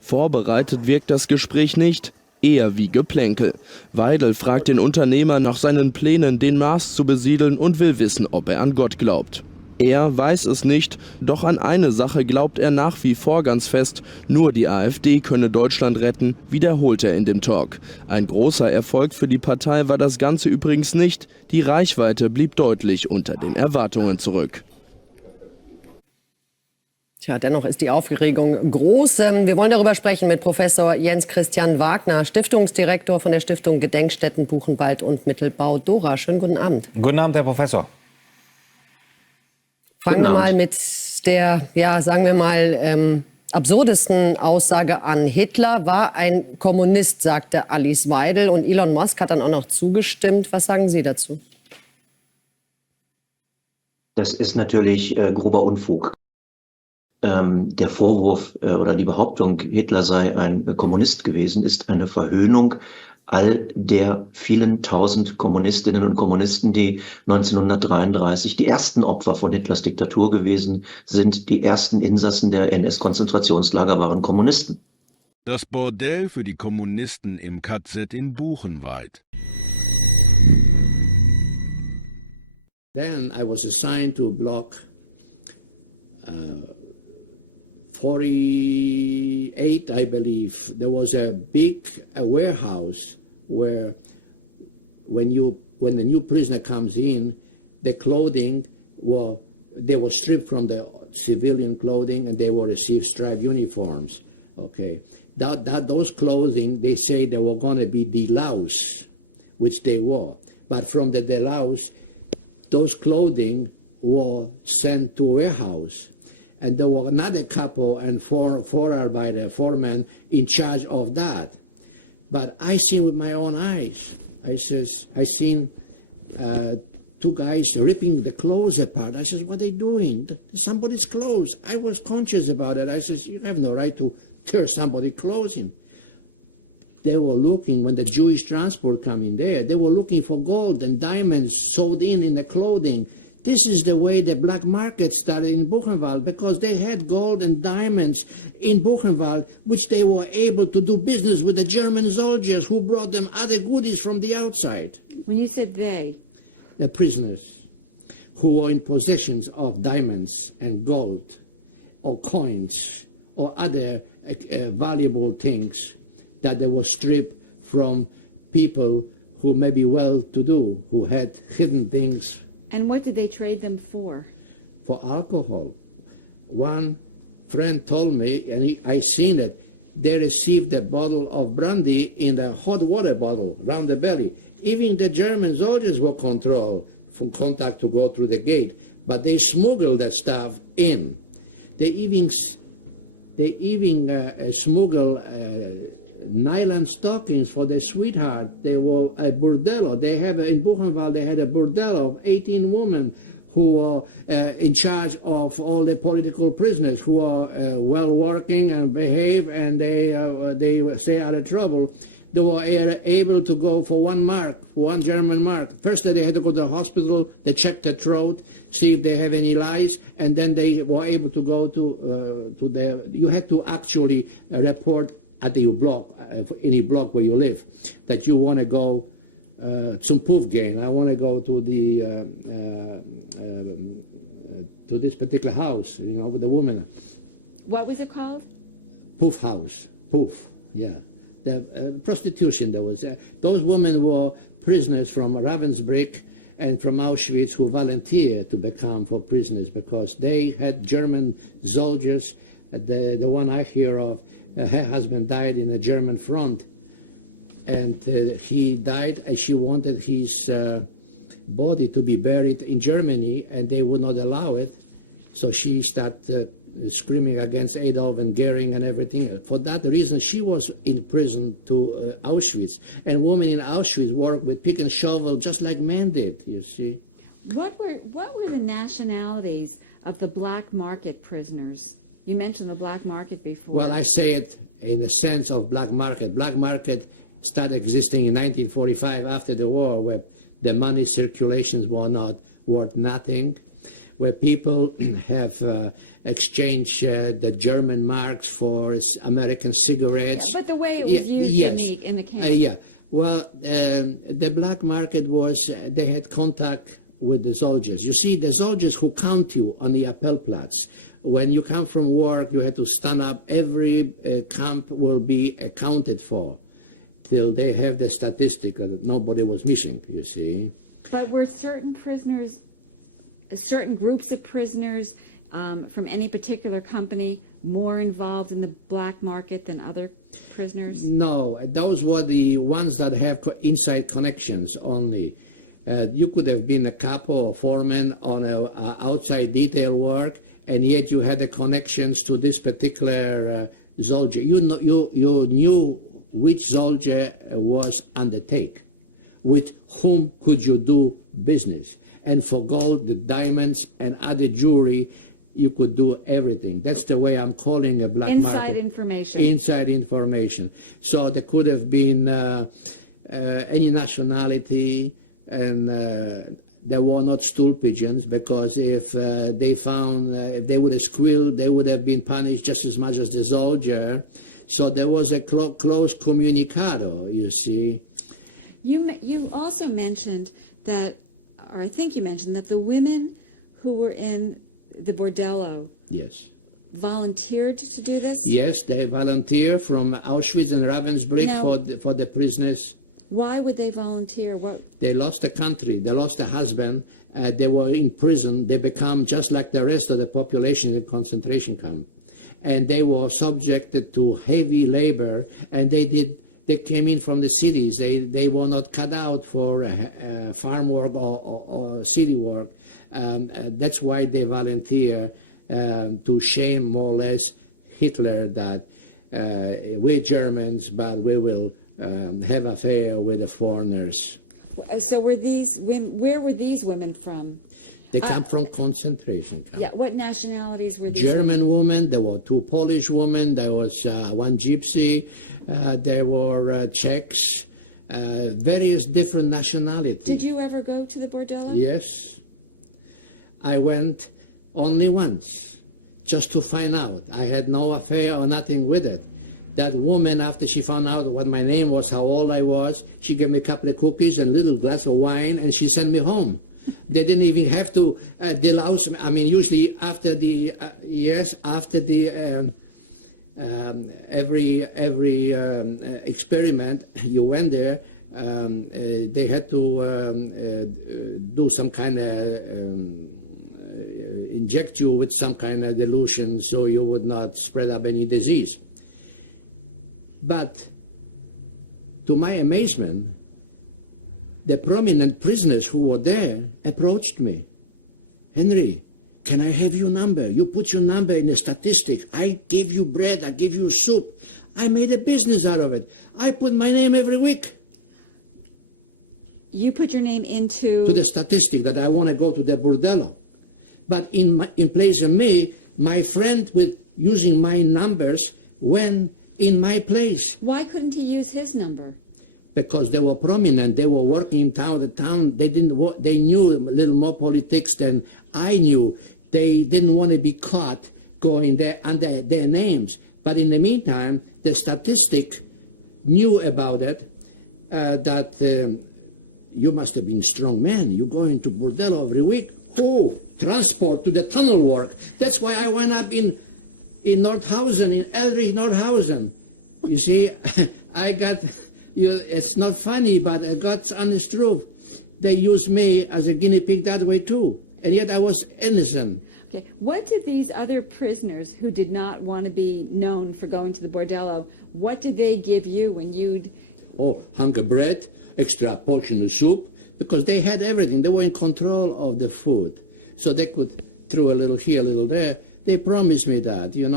Vorbereitet wirkt das Gespräch nicht, eher wie Geplänkel. Weidel fragt den Unternehmer nach seinen Plänen, den Mars zu besiedeln, und will wissen, ob er an Gott glaubt. Er weiß es nicht, doch an eine Sache glaubt er nach wie vor ganz fest: Nur die AfD könne Deutschland retten, wiederholt er in dem Talk. Ein großer Erfolg für die Partei war das Ganze übrigens nicht. Die Reichweite blieb deutlich unter den Erwartungen zurück. Tja, dennoch ist die Aufregung groß. Wir wollen darüber sprechen mit Professor Jens Christian Wagner, Stiftungsdirektor von der Stiftung Gedenkstätten Buchenwald und Mittelbau Dora. Schönen guten Abend. Guten Abend, Herr Professor. Fangen wir mal mit der, ja, sagen wir mal, absurdesten Aussage an. Hitler war ein Kommunist, sagte Alice Weidel, und Elon Musk hat dann auch noch zugestimmt. Was sagen Sie dazu? Das ist natürlich grober Unfug. Der Vorwurf oder die Behauptung, Hitler sei ein Kommunist gewesen, ist eine Verhöhnung all der vielen tausend Kommunistinnen und Kommunisten, die 1933 die ersten Opfer von Hitlers Diktatur gewesen sind. Die ersten Insassen der NS-Konzentrationslager waren Kommunisten. Das Bordell für die Kommunisten im KZ in Buchenwald. Then I was assigned to block 48, I believe. There was a big warehouse where when the new prisoner comes in, the clothing they were stripped from the civilian clothing and they will receive striped uniforms. Okay, those clothing, they say they were going to be deloused, which they were. But from the delouse, those clothing were sent to a warehouse. And there were another couple and foremen in charge of that. But I seen with my own eyes. I seen two guys ripping the clothes apart. I says, what are they doing? Somebody's clothes. I was conscious about it. I says, you have no right to tear somebody's clothes in. They were looking, when the Jewish transport come in there, they were looking for gold and diamonds sewed in the clothing. This is the way the black market started in Buchenwald, because they had gold and diamonds in Buchenwald, which they were able to do business with the German soldiers who brought them other goodies from the outside. When you said they? The prisoners who were in possessions of diamonds and gold or coins or other valuable things that they were stripped from people who may be well-to-do, who had hidden things. And what did they trade them for? For alcohol. One friend told me, and I seen it, they received a bottle of brandy in a hot water bottle around the belly. Even the German soldiers were controlled from contact to go through the gate, but they smuggled that stuff in. They even smuggled nylon stockings for their sweetheart. They were a bordello. They have in Buchenwald. They had a bordello of 18 women who were in charge of all the political prisoners who are well working and behave, and they stay out of trouble. They were able to go for 1 mark, 1 German mark. First, they had to go to the hospital. They checked their throat, see if they have any lice, and then they were able to go to the. You had to actually report at the block, any block where you live, that you want to go zum Puffgehen. I want to go to this particular house, you know, with the woman. What was it called? Puff house. Puff, yeah. The prostitution there was. Those women were prisoners from Ravensbrück and from Auschwitz who volunteered to become for prisoners because they had German soldiers. The one I hear of, her husband died in the German front, and he died, and she wanted his body to be buried in Germany, and they would not allow it. So she started screaming against Adolf and Goering and everything. For that reason, she was in prison to Auschwitz. And women in Auschwitz worked with pick and shovel just like men did, you see. What were the nationalities of the black market prisoners? You mentioned the black market before. Well, I say it in the sense of black market. Black market started existing in 1945 after the war, where the money circulations were not worth nothing, where people have exchange the German marks for American cigarettes. Yeah, but the way it was used yes. in the camp. Yeah. Well, the black market was, they had contact with the soldiers. You see, the soldiers who count you on the Appellplatz. When you come from work, you had to stand up. Every camp will be accounted for till they have the statistic that nobody was missing, you see. But were certain prisoners, certain groups of prisoners from any particular company more involved in the black market than other prisoners? No, those were the ones that have inside connections only. You could have been a capo or foreman on outside detail work, and yet you had the connections to this particular soldier. You knew which soldier was undertake, with whom could you do business. And for gold, the diamonds, and other jewelry, you could do everything. That's the way I'm calling a black market. Inside information. Inside information. So there could have been any nationality, and there were not stool pigeons, because if they found, if they would have squealed, they would have been punished just as much as the soldier. So there was a close comunicado, you see. You also mentioned that, or I think you mentioned that the women who were in the bordello, yes, volunteered to do this? Yes, they volunteer from Auschwitz and Ravensbrück for the prisoners. Why would they volunteer? What? They lost the country, they lost a husband, they were in prison, they become just like the rest of the population in the concentration camp. And they were subjected to heavy labor, and they came in from the cities. They were not cut out for farm work or city work. That's why they volunteer to shame more or less Hitler that we're Germans, but we will have affair with the foreigners. So were these women, where were these women from? They come from concentration camps. Yeah, what nationalities were these? German women, there were 2 Polish women, there was 1 gypsy, there were Czechs, various different nationalities. Did you ever go to the bordello? Yes. I went only once, just to find out. I had no affair or nothing with it. That woman, after she found out what my name was, how old I was, she gave me a couple of cookies and a little glass of wine, and she sent me home. They didn't even have to delouse me. I mean, usually after the every experiment you went there, they had to do some kind of inject you with some kind of dilution so you would not spread up any disease. But to my amazement, the prominent prisoners who were there approached me. Henry, can I have your number? You put your number in a statistic. I gave you bread, I gave you soup. I made a business out of it. I put my name every week. You put your name into... To the statistic that I want to go to the bordello. But in place of me, my friend with using my numbers went in my place. Why couldn't he use his number? Because they were prominent, they were working in town to town. They knew a little more politics than I knew. They didn't want to be caught going there under their names. But in the meantime, the statistic knew about it, that you must have been a strong man. You go into bordello every week. Oh, transport to the tunnel work. That's why I went up in Nordhausen, in Elrich Nordhausen. You see, I got... it's not funny, but God's honest truth. They used me as a guinea pig that way too, and yet I was innocent. Okay, what did these other prisoners who did not want to be known for going to the bordello, what did they give you when you'd... Oh, hunk of bread, extra portion of soup, because they had everything. They were in control of the food, so they could throw a little here, a little there. They promised me that, you know.